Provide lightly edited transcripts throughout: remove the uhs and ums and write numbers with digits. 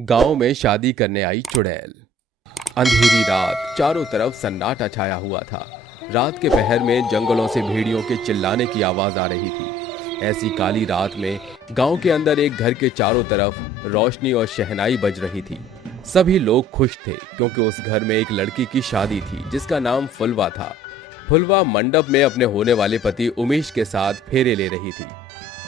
गांव में शादी करने आई चुड़ैल। अंधेरी रात, चारों तरफ सन्नाटा छाया हुआ था। रात के पहर में जंगलों से भेड़ियों के चिल्लाने की आवाज आ रही थी। ऐसी काली रात में गांव के अंदर एक घर के चारों तरफ रोशनी और शहनाई बज रही थी। सभी लोग खुश थे क्योंकि उस घर में एक लड़की की शादी थी जिसका नाम फुलवा था। फुलवा मंडप में अपने होने वाले पति उमेश के साथ फेरे ले रही थी।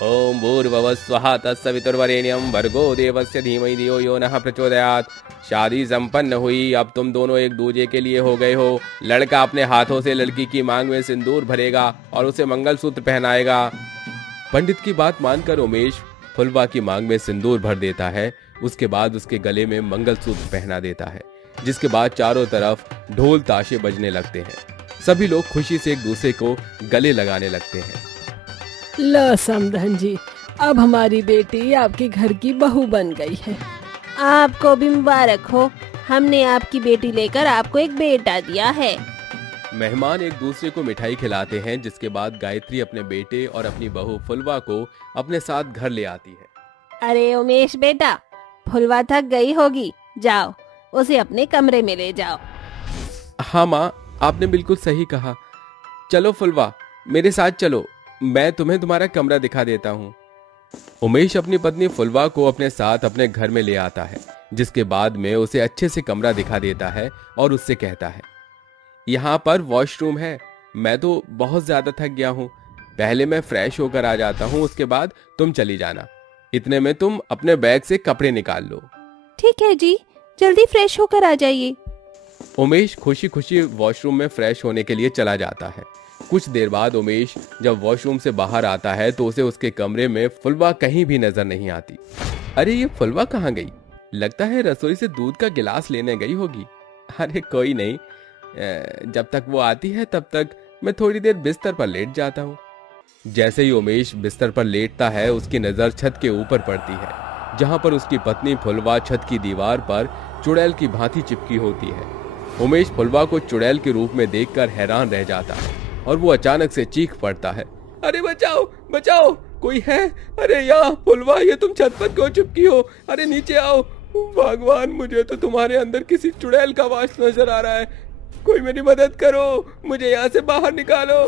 ओम भूर्भुवः स्वः तत्सवितुर्वरेण्यं भर्गो देवस्य धीमहि धियो यो नः प्रचोदयात्। शादी संपन्न हुई। अब तुम दोनों एक दूजे के लिए हो गए हो। लड़का अपने हाथों से लड़की की मांग में सिंदूर भरेगा और उसे मंगलसूत्र पहनाएगा। पंडित की बात मानकर उमेश फुलवा की मांग में सिंदूर भर देता है। उसके बाद उसके गले में मंगलसूत्र पहना देता है, जिसके बाद चारों तरफ ढोल ताशे बजने लगते हैं। सभी लोग खुशी से एक दूसरे को गले लगाने लगते हैं। लो समधन जी, अब हमारी बेटी आपके घर की बहू बन गई है। आपको भी मुबारक हो। हमने आपकी बेटी लेकर आपको एक बेटा दिया है। मेहमान एक दूसरे को मिठाई खिलाते हैं, जिसके बाद गायत्री अपने बेटे और अपनी बहू फुलवा को अपने साथ घर ले आती है। अरे उमेश बेटा, फुलवा थक गई होगी, जाओ उसे अपने कमरे में ले जाओ। हाँ माँ, आपने बिल्कुल सही कहा। चलो फुलवा, मेरे साथ चलो, मैं तुम्हें तुम्हारा कमरा दिखा देता हूँ। उमेश अपनी पत्नी फुलवा को अपने साथ अपने घर में ले आता है, जिसके बाद में उसे अच्छे से कमरा दिखा देता है और उससे कहता है, यहाँ पर वॉशरूम है। मैं तो बहुत ज्यादा थक गया हूँ, पहले मैं फ्रेश होकर आ जाता हूँ, उसके बाद तुम चली जाना। इतने में तुम अपने बैग से कपड़े निकाल लो। ठीक है जी, जल्दी फ्रेश होकर आ जाइए। उमेश खुशी खुशी वॉशरूम में फ्रेश होने के लिए चला जाता है। कुछ देर बाद उमेश जब वॉशरूम से बाहर आता है तो उसे उसके कमरे में फुलवा कहीं भी नजर नहीं आती। अरे ये फुलवा कहाँ गई? लगता है रसोई से दूध का गिलास लेने गई होगी। अरे कोई नहीं, जब तक वो आती है तब तक मैं थोड़ी देर बिस्तर पर लेट जाता हूँ। जैसे ही उमेश बिस्तर पर लेटता है, उसकी नजर छत के ऊपर पड़ती है, जहाँ पर उसकी पत्नी फुलवा छत की दीवार पर चुड़ैल की भांति चिपकी होती है। उमेश फुलवा को चुड़ैल के रूप में देखकर हैरान रह जाता है और वो अचानक से चीख पड़ता है, अरे बचाओ बचाओ, कोई है? अरे यार फुलवा, ये तुम छत पर क्यों चिपकी हो? अरे नीचे आओ। भगवान, मुझे तो तुम्हारे अंदर किसी चुड़ैल का वास नजर आ रहा है। कोई मेरी मदद करो, मुझे यहाँ से बाहर निकालो।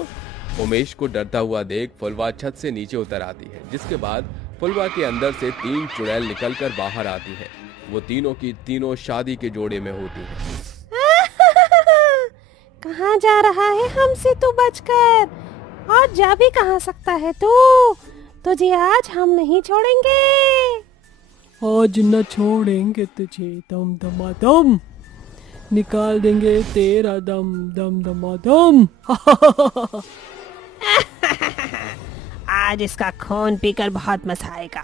उमेश को डरता हुआ देख फुलवा छत से नीचे उतर आती है, जिसके बाद फुलवा के अंदर से 3 चुड़ैल निकलकर बाहर आती है। वो तीनों की तीनों शादी के जोड़े में होती है। कहाँ जा रहा है हमसे तू बचकर? और जा भी कहाँ सकता है तू? तुझे आज हम नहीं छोड़ेंगे। आज न छोड़ेंगे तुझे, दम दमादम निकाल देंगे तेरा दम, दम दमादम। आज इसका खून पीकर बहुत मजा आएगा।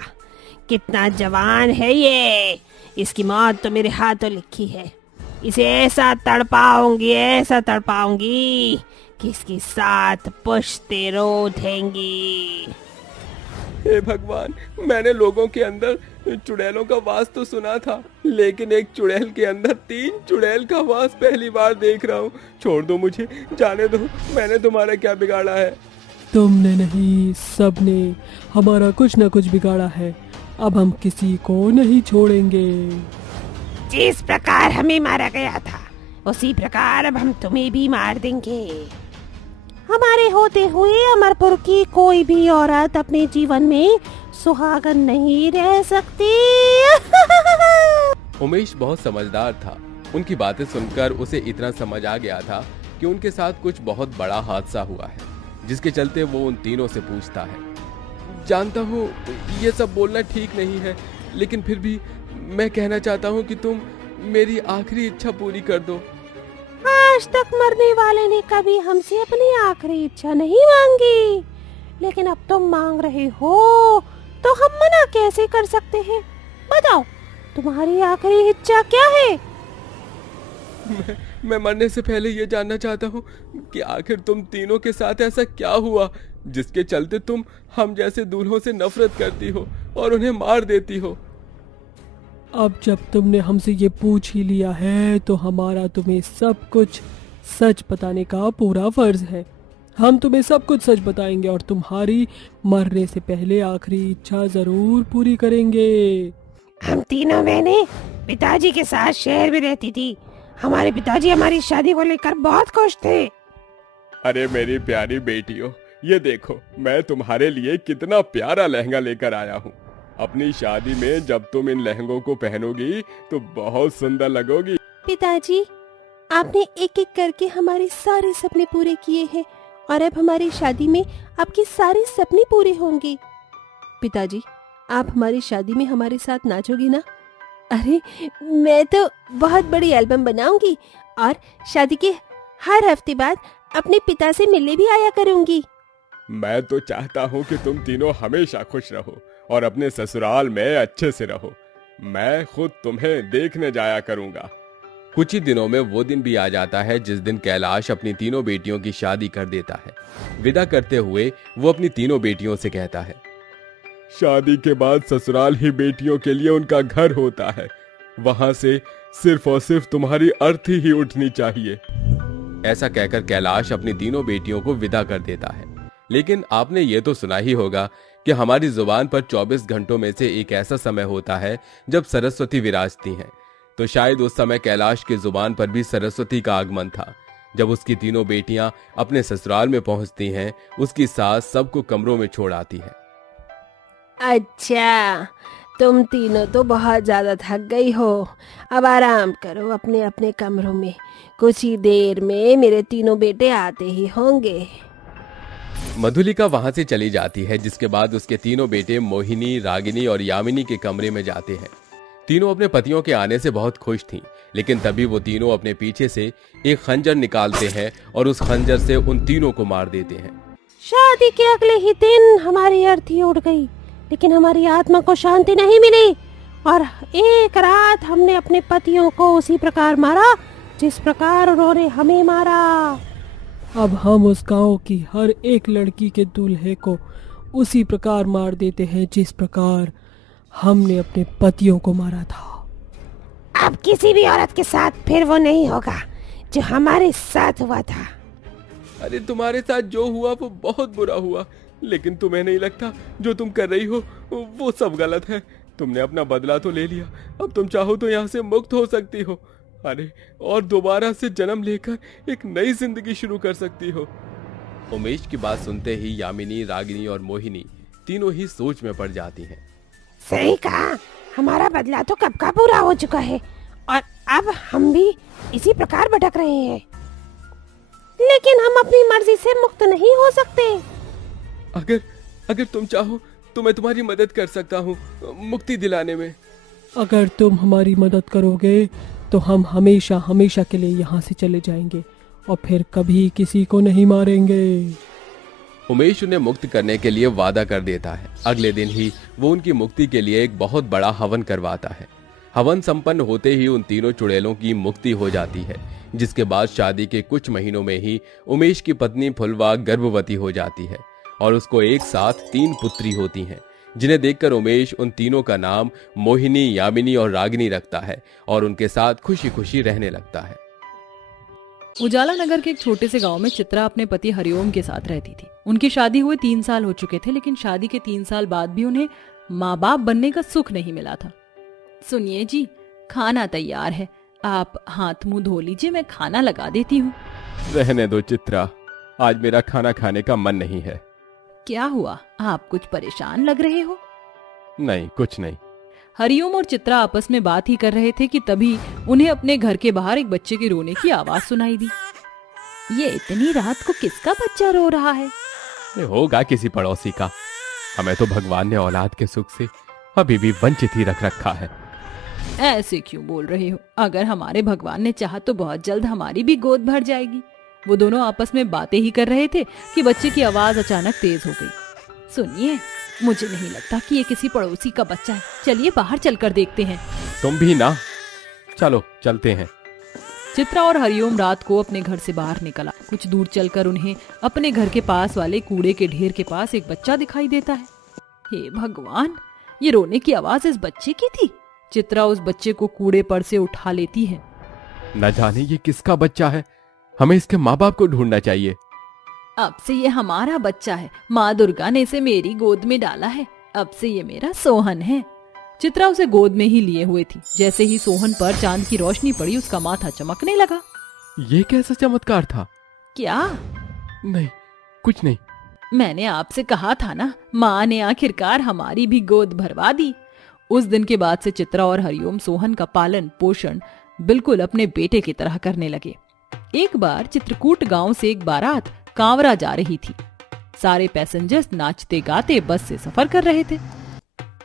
कितना जवान है ये, इसकी मौत तो मेरे हाथों लिखी है। इसे ऐसा तड़पाऊंगी, ऐसा तड़पाऊंगी कि इसकी 7 पुश्तें उठेंगी। हे भगवान, मैंने लोगों के अंदर चुड़ैलों का वास तो सुना था, लेकिन एक चुड़ैल के अंदर 3 चुड़ैल का वास पहली बार देख रहा हूँ। छोड़ दो मुझे, जाने दो। मैंने तुम्हारा क्या बिगाड़ा है? तुमने नहीं, सबने हमारा कुछ न कुछ बिगाड़ा है। अब हम किसी को नहीं छोड़ेंगे। जिस प्रकार हमें मारा गया था, उसी प्रकार अब हम तुम्हें भी मार देंगे। हमारे होते हुए अमरपुर की कोई भी औरत अपने जीवन में सुहागन नहीं रह सकती। उमेश बहुत समझदार था। उनकी बातें सुनकर उसे इतना समझ आ गया था कि उनके साथ कुछ बहुत बड़ा हादसा हुआ है, जिसके चलते वो उन तीनों से पूछता है, जानता हूँ ये सब बोलना ठीक नहीं है, लेकिन फिर भी मैं कहना चाहता हूँ कि तुम मेरी आखिरी इच्छा पूरी कर दो। आज तक मरने वाले ने कभी हमसे अपनी आखिरी इच्छा नहीं मांगी, लेकिन अब तुम मांग रहे हो तो हम मना कैसे कर सकते हैं? बताओ, तुम्हारी आखिरी इच्छा क्या है? मैं मरने से पहले ये जानना चाहता हूँ कि आखिर तुम तीनों के साथ ऐसा क्या हुआ जिसके चलते तुम हम जैसे दूल्हों से नफरत करती हो और उन्हें मार देती हो। अब जब तुमने हमसे ये पूछ ही लिया है तो हमारा तुम्हें सब कुछ सच बताने का पूरा फर्ज है। हम तुम्हें सब कुछ सच बताएंगे और तुम्हारी मरने से पहले आखिरी इच्छा जरूर पूरी करेंगे। हम तीनों बहनें पिताजी के साथ शहर में रहती थी। हमारे पिताजी हमारी शादी को लेकर बहुत खुश थे। अरे मेरी प्यारी बेटियों, ये देखो मैं तुम्हारे लिए कितना प्यारा लहंगा लेकर आया हूँ। अपनी शादी में जब तुम इन लहंगों को पहनोगी तो बहुत सुंदर लगोगी। पिताजी, आपने एक एक करके हमारे सारे सपने पूरे किए हैं और अब हमारी शादी में आपके सारे सपने पूरे होंगे। पिताजी, आप हमारी शादी में हमारे साथ नाचोगी ना? अरे मैं तो बहुत बड़ी एल्बम बनाऊंगी और शादी के हर हफ्ते बाद अपने पिता से मिलने भी आया करूंगी। मैं तो चाहता हूँ कि तुम तीनों हमेशा खुश रहो और अपने ससुराल में अच्छे से रहो। मैं खुद तुम्हें देखने जाया करूंगा। कुछ ही दिनों में वो दिन भी आ जाता है जिस दिन कैलाश अपनी तीनों बेटियों की शादी कर देता है। विदा करते हुए वो अपनी तीनों बेटियों से कहता है, शादी के बाद ससुराल ही बेटियों के लिए उनका घर होता है। वहां से सिर्फ और सिर्फ तुम्हारी अर्थी ही उठनी चाहिए। ऐसा कहकर कैलाश अपनी तीनों बेटियों को विदा कर देता है। लेकिन आपने ये तो सुना ही होगा कि हमारी जुबान पर 24 घंटों में से एक ऐसा समय होता है जब सरस्वती विराजती हैं। तो शायद उस समय कैलाश की जुबान पर भी सरस्वती का आगमन था। जब उसकी तीनों बेटियां अपने ससुराल में पहुंचती हैं, उसकी सास सबको कमरों में छोड़ आती है। अच्छा, तुम तीनों तो बहुत ज्यादा थक गई हो। अब आराम करो अपने अपने कमरों में। कुछ ही देर में मेरे तीनों बेटे आते ही होंगे। मधुलिका वहां से चली जाती है, जिसके बाद उसके तीनों बेटे मोहिनी, रागिनी और यामिनी के कमरे में जाते हैं। तीनों अपने पतियों के आने से बहुत खुश थीं, लेकिन तभी वो तीनों अपने पीछे से एक खंजर निकालते हैं और उस खंजर से उन तीनों को मार देते हैं। शादी के अगले ही दिन हमारी अर्थी उड़ गई, लेकिन हमारी आत्मा को शांति नहीं मिली और एक रात हमने अपने पतियों को उसी प्रकार मारा जिस प्रकार उन्होंने हमें मारा। अब हम उस गांव की हर एक लड़की के दूल्हे को उसी प्रकार मार देते हैं जिस प्रकार हमने अपने पतियों को मारा था। अब किसी भी औरत के साथ फिर वो नहीं होगा जो हमारे साथ हुआ था। अरे तुम्हारे साथ जो हुआ वो बहुत बुरा हुआ, लेकिन तुम्हें नहीं लगता जो तुम कर रही हो वो सब गलत है? तुमने अपना बदला तो ले लिया, अब तुम चाहो तो यहाँ से मुक्त हो सकती हो। अरे और दोबारा से जन्म लेकर एक नई जिंदगी शुरू कर सकती हो। उमेश की बात सुनते ही यामिनी, रागिनी और मोहिनी तीनों ही सोच में पड़ जाती हैं। सही कहा, हमारा बदला तो कब का पूरा हो चुका है और अब हम भी इसी प्रकार भटक रहे हैं। लेकिन हम अपनी मर्जी से मुक्त नहीं हो सकते। अगर तुम चाहो तो मैं तुम्हारी मदद कर सकता हूँ मुक्ति दिलाने में। अगर तुम हमारी मदद करोगे तो हम हमेशा हमेशा के लिए यहाँ से चले जाएंगे और फिर कभी किसी को नहीं मारेंगे। उमेश उन्हें मुक्त करने के लिए वादा कर देता है। अगले दिन ही वो उनकी मुक्ति के लिए एक बहुत बड़ा हवन करवाता है। हवन संपन्न होते ही उन तीनों चुड़ैलों की मुक्ति हो जाती है, जिसके बाद शादी के कुछ महीनों में ही उमेश की पत्नी फुलवा गर्भवती हो जाती है और उसको एक साथ 3 पुत्री होती हैं, जिन्हें देखकर उमेश उन तीनों का नाम मोहिनी, यामिनी और रागिनी रखता है और उनके साथ खुशी खुशी रहने लगता है। उजाला नगर के एक छोटे से गांव में चित्रा अपने पति हरिओम के साथ रहती थी। उनकी शादी हुए 3 साल हो चुके थे, लेकिन शादी के 3 साल बाद भी उन्हें माँ बाप बनने का सुख नहीं मिला था। सुनिए जी, खाना तैयार है, आप हाथ मुंह धो लीजिए, मैं खाना लगा देती हूँ। रहने दो चित्रा, आज मेरा खाना खाने का मन नहीं है। क्या हुआ, आप कुछ परेशान लग रहे हो? नहीं, कुछ नहीं। हरिओम और चित्रा आपस में बात ही कर रहे थे कि तभी उन्हें अपने घर के बाहर एक बच्चे के रोने की आवाज सुनाई दी। ये इतनी रात को किसका बच्चा रो रहा है? ये होगा किसी पड़ोसी का। हमें तो भगवान ने औलाद के सुख से अभी भी वंचित ही रख रखा है। ऐसे क्यों बोल रहे हो? अगर हमारे भगवान ने चाहा तो बहुत जल्द हमारी भी गोद भर जाएगी। वो दोनों आपस में बातें ही कर रहे थे कि बच्चे की आवाज अचानक तेज हो गई। सुनिए, मुझे नहीं लगता कि ये किसी पड़ोसी का बच्चा है। चलिए बाहर चलकर देखते हैं। तुम भी ना, चलो चलते हैं। चित्रा और हरिओम रात को अपने घर से बाहर निकला। कुछ दूर चलकर उन्हें अपने घर के पास वाले कूड़े के ढेर के पास एक बच्चा दिखाई देता है। हे भगवान, ये रोने की आवाज इस बच्चे की थी। चित्रा उस बच्चे को कूड़े पर से उठा लेती है। न जाने ये किसका बच्चा है, हमें इसके माँ बाप को ढूंढना चाहिए। अब से ये हमारा बच्चा है, माँ दुर्गा ने इसे मेरी गोद में डाला है। अब से ये मेरा सोहन है। चित्रा उसे गोद में ही लिए हुए थी। जैसे ही सोहन पर चांद की रोशनी पड़ी उसका माथा चमकने लगा। ये कैसा चमत्कार था? क्या? नहीं, कुछ नहीं। मैंने आपसे कहा था ना, माँ ने आखिरकार हमारी भी गोद भरवा दी। उस दिन के बाद से चित्रा और हरिओम सोहन का पालन पोषण बिल्कुल अपने बेटे की तरह करने लगे। एक बार चित्रकूट गांव से एक बारात कांवरा जा रही थी। सारे पैसेंजर्स नाचते गाते बस से सफर कर रहे थे।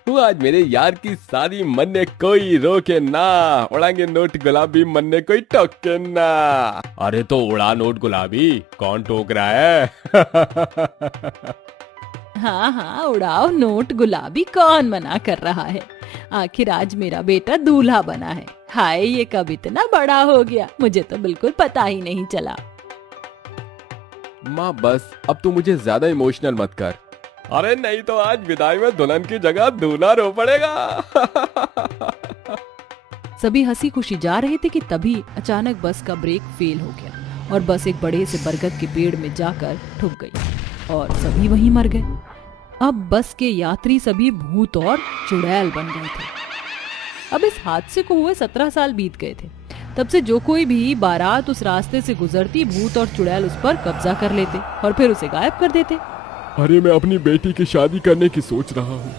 वो आज मेरे यार की शादी, मन्ने कोई रोके ना, उड़ाएंगे नोट गुलाबी, मन्ने कोई टोके ना। अरे तो उड़ा नोट गुलाबी, कौन टोक रहा है? हाँ हाँ, उड़ाओ नोट गुलाबी, कौन मना कर रहा है। आखिर आज मेरा बेटा दूल्हा बना है। हाय, ये कब इतना बड़ा हो गया, मुझे तो बिल्कुल पता ही नहीं चला। माँ बस, अब तू मुझे ज्यादा इमोशनल मत कर। अरे नहीं तो आज विदाई में दुल्हन की जगह दूल्हा रो पड़ेगा। सभी हंसी खुशी जा रहे थे कि तभी अचानक बस का ब्रेक फेल हो गया और बस एक बड़े से बरगद के पेड़ में जाकर ठुक गई और सभी वहीं मर गए। अब बस के यात्री सभी भूत और चुड़ैल बन गए थे। अब इस हादसे को हुए 17 साल बीत गए थे। तब से जो कोई भी बारात उस रास्ते से गुजरती, भूत और चुड़ैल उस पर कब्जा कर लेते और फिर उसे गायब कर देते। अरे मैं अपनी बेटी की शादी करने की सोच रहा हूँ।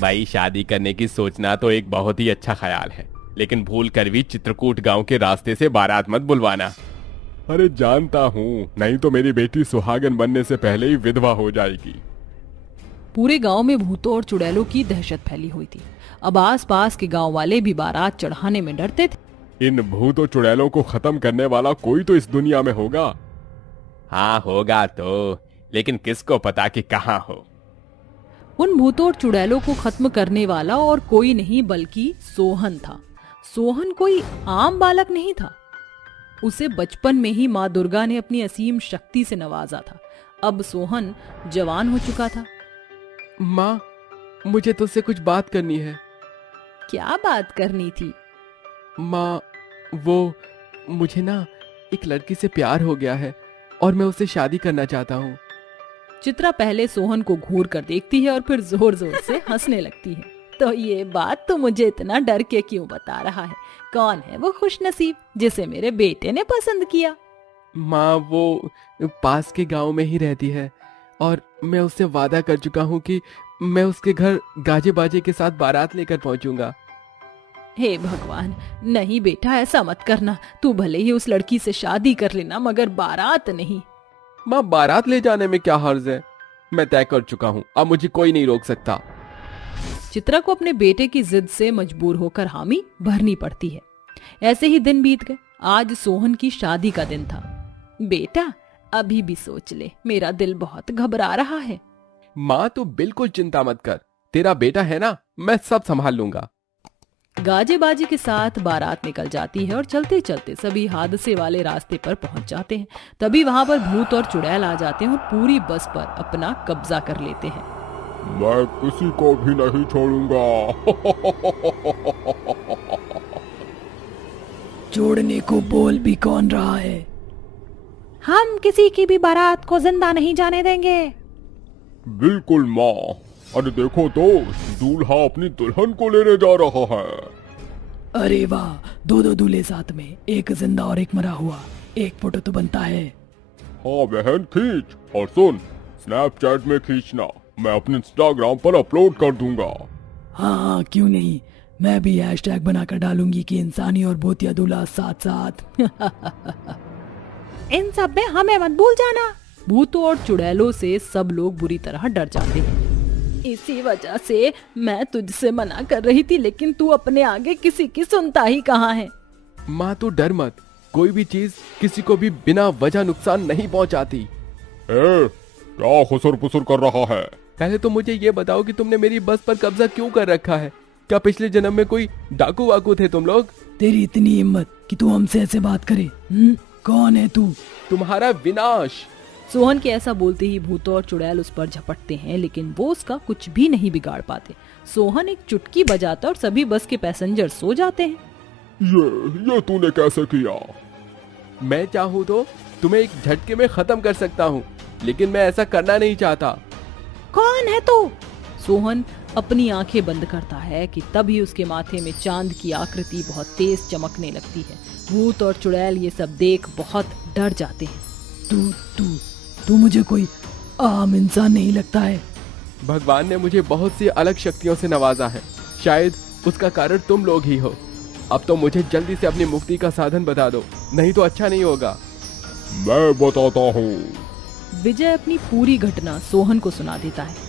भाई, शादी करने की सोचना तो एक बहुत ही अच्छा ख्याल है, लेकिन भूल कर भी चित्रकूट गांव के रास्ते से बारात मत बुलवाना। अरे जानता हूँ, नहीं तो मेरी बेटी सुहागन बनने से पहले ही विधवा हो जाएगी। पूरे गांव में भूतों और चुड़ैलों की दहशत फैली हुई थी। अब आसपास के गांव वाले भी बारात चढ़ाने में डरते थे। इन भूतों चुड़ैलों को खत्म करने वाला कोई तो इस दुनिया में होगा। हाँ होगा तो, लेकिन किसको पता कि कहाँ हो। उन भूतों और चुड़ैलों को खत्म करने वाला और कोई नहीं बल्कि सोहन था। सोहन कोई आम बालक नहीं था। उसे बचपन में ही माँ दुर्गा ने अपनी असीम शक्ति से नवाजा था। अब सोहन जवान हो चुका था। माँ, मुझे तुझसे कुछ बात करनी है। क्या बात करनी थी? माँ, वो मुझे ना एक लड़की से प्यार हो गया है और मैं उससे शादी करना चाहता हूँ। चित्रा पहले सोहन को घूर कर देखती है और फिर जोर जोर से हंसने लगती है। तो ये बात तो मुझे इतना डर के क्यों बता रहा है? कौन है वो खुशनसीब जिसे मेरे बेटे ने पसंद किया? माँ, वो पास के गांव में ही रहती है और मैं उससे वादा कर चुका हूँ कि मैं उसके घर गाजे बाजे के साथ बारात लेकर पहुंचूंगा। हे भगवान, नहीं बेटा, ऐसा मत करना। तू भले ही उस लड़की से शादी कर लेना, मगर बारात नहीं। माँ, बारात ले जाने में क्या हर्ज है? मैं तय कर चुका हूँ, अब मुझे कोई नहीं रोक सकता। चित्रा को अपने बेटे की जिद से मजबूर होकर हामी भरनी पड़ती है। ऐसे ही दिन बीत गए। आज सोहन की शादी का दिन था। बेटा, अभी भी सोच ले, मेरा दिल बहुत घबरा रहा है। माँ, तू बिल्कुल चिंता मत कर, तेरा बेटा है ना, मैं सब संभाल लूंगा। गाजे बाजी के साथ बारात निकल जाती है और चलते चलते सभी हादसे वाले रास्ते पर पहुंच जाते हैं। तभी वहां पर भूत और चुड़ैल आ जाते हैं और पूरी बस पर अपना कब्जा कर लेते हैं। मैं किसी को भी नहीं छोड़ूंगा। छोड़ने को बोल भी कौन रहा है? हम किसी की भी बारात को जिंदा नहीं जाने देंगे। बिल्कुल माँ। अरे देखो तो, दूल्हा अपनी दुल्हन को लेने जा रहा है। अरे वाह, दो दूल्हे साथ में, एक जिंदा और एक मरा हुआ। एक फोटो तो बनता है। हाँ बहन, खींच, और सुन, स्नैपचैट में खींचना, मैं अपने इंस्टाग्राम पर अपलोड कर दूंगा। हाँ, क्यों नहीं, मैं भी हैशटैग बनाकर डालूंगी कि इंसानी और भूतिया दूल्हा साथ साथ। इन सब में हमें मत भूल जाना। भूतों और चुड़ैलों से सब लोग बुरी तरह डर जाते हैं। इसी वजह से मैं तुझसे मना कर रही थी, लेकिन तू अपने आगे किसी की सुनता ही कहाँ है। माँ, तू डर मत, कोई भी चीज किसी को भी बिना वजह नुकसान नहीं पहुँचाती। क्या खुसुर पुसुर कर रहा है? पहले तो मुझे ये बताओ कि तुमने मेरी बस पर कब्जा क्यों कर रखा है? क्या पिछले जन्म में कोई डाकू वाकू थे तुम लोग? तेरी इतनी हिम्मत कि तू हमसे ऐसे बात करे? कौन है तू? तुम्हारा विनाश। सोहन के ऐसा बोलते ही भूतों और चुड़ैल उस पर झपटते हैं, लेकिन वो उसका कुछ भी नहीं बिगाड़ पाते। सोहन एक चुटकी बजाता और सभी बस के पैसेंजर सो जाते हैं। ये तूने कैसे किया? मैं चाहूँ तो तुम्हें एक झटके में खत्म कर सकता हूँ, लेकिन मैं ऐसा करना नहीं चाहता। कौन है तू? सोहन अपनी आंखें बंद करता है कि तभी उसके माथे में चांद की आकृति बहुत तेज चमकने लगती है। भूत और चुड़ैल ये सब देख बहुत डर जाते हैं। तू तू तू मुझे कोई आम इंसान नहीं लगता है। भगवान ने मुझे बहुत सी अलग शक्तियों से नवाजा है, शायद उसका कारण तुम लोग ही हो। अब तो मुझे जल्दी से अपनी मुक्ति का साधन बता दो, नहीं तो अच्छा नहीं होगा। मैं बताता हूँ। विजय अपनी पूरी घटना सोहन को सुना देता है।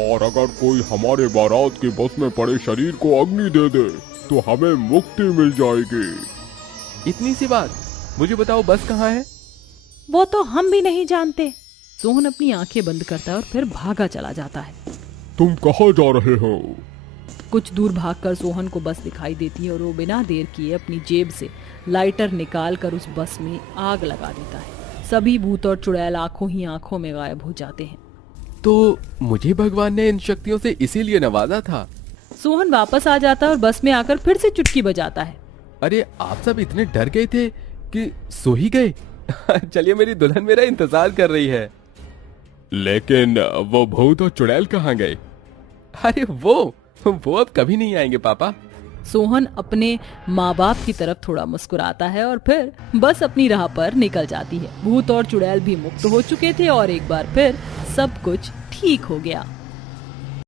और अगर कोई हमारे बारात के बस में पड़े शरीर को अग्नि दे दे तो हमें मुक्ति मिल जाएगी। इतनी सी बात, मुझे बताओ बस कहाँ है? वो तो हम भी नहीं जानते। सोहन अपनी आंखें बंद करता है और फिर भागा चला जाता है। तुम कहाँ जा रहे हो? कुछ दूर भागकर सोहन को बस दिखाई देती है और वो बिना देर किए अपनी जेब से लाइटर निकाल कर उस बस में आग लगा देता है। सभी भूत और चुड़ैल आंखों ही आंखों में गायब हो जाते हैं। तो मुझे भगवान ने इन शक्तियों से इसीलिए नवाजा था। सोहन वापस आ जाता है और बस में आकर फिर से चुटकी बजाता है। अरे आप सब इतने डर गए थे कि सो ही गए। चलिए, मेरी दुल्हन मेरा इंतजार कर रही है। लेकिन वो भूत और चुड़ैल कहाँ गए? अरे वो अब कभी नहीं आएंगे पापा। सोहन अपने माँ बाप की तरफ थोड़ा मुस्कुराता है और फिर बस अपनी राह पर निकल जाती है। भूत और चुड़ैल भी मुक्त हो चुके थे और एक बार फिर सब कुछ ठीक हो गया।